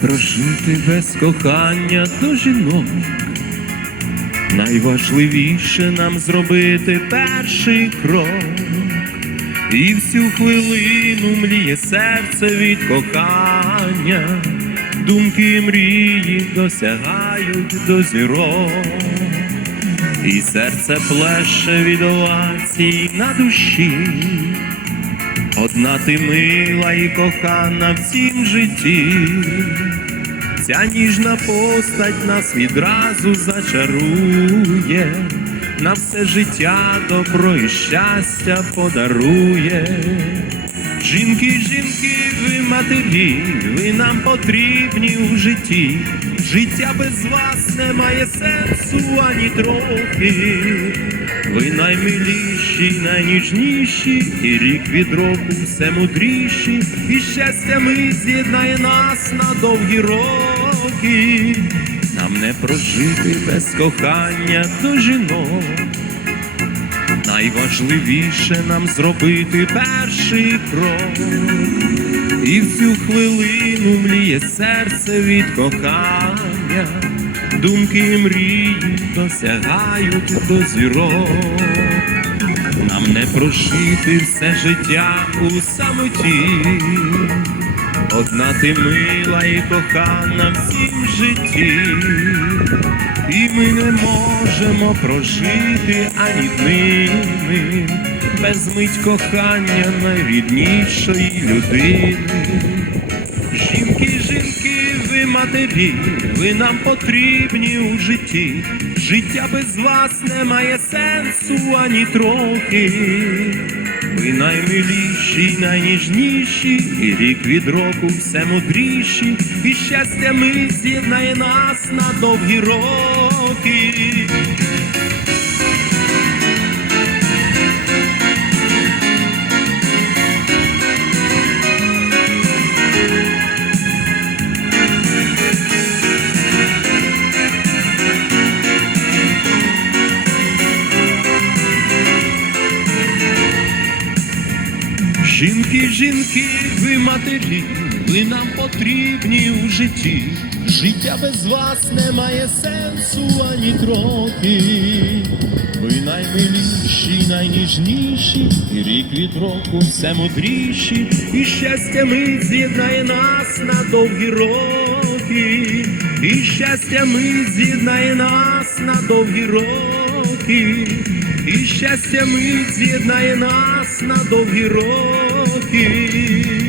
прожити без кохання до жінок. Найважливіше нам зробити перший крок, і всю хвилину мліє серце від кохання, думки мрії досягають до зірок, і серце плеше від овацій на душі. Одна ти мила і кохана в цім житті, ця ніжна постать нас відразу зачарує, на все життя добро і щастя подарує. Жінки, жінки, ви матері, ви нам потрібні у житті. Життя без вас не має сенсу ані трохи. Ви наймиліші, найніжніші, і рік від року все мудріші, і щастя ми з'єднає нас на довгі роки. Нам не прожити без кохання до жінок. Найважливіше нам зробити перший крок, і всю хвилину мліє серце від кохання, думки і мрії досягають до зірок. Нам не прожити все життя у самоті, одна ти мила і кохана в цім житті. І ми не можемо прожити ані днини без мить кохання найріднішої людини. Жінки, ви матері, ви нам потрібні у житті. Життя без вас не має сенсу ані трохи. Ви наймиліші, найніжніші, і рік від року все мудріші, і щастя ми з'єднає нас на довгі роки. Жінки, жінки, ви матері, ви нам потрібні у житті. Життя без вас не має сенсу ані трохи. Ви наймиліші, найніжніші, і рік від року все мудріші, і щастя ми з'єднає нас на довгі роки, і щастя ми з'єднає нас на довгі роки. І щастя мить з'єднає нас на довгі роки. you.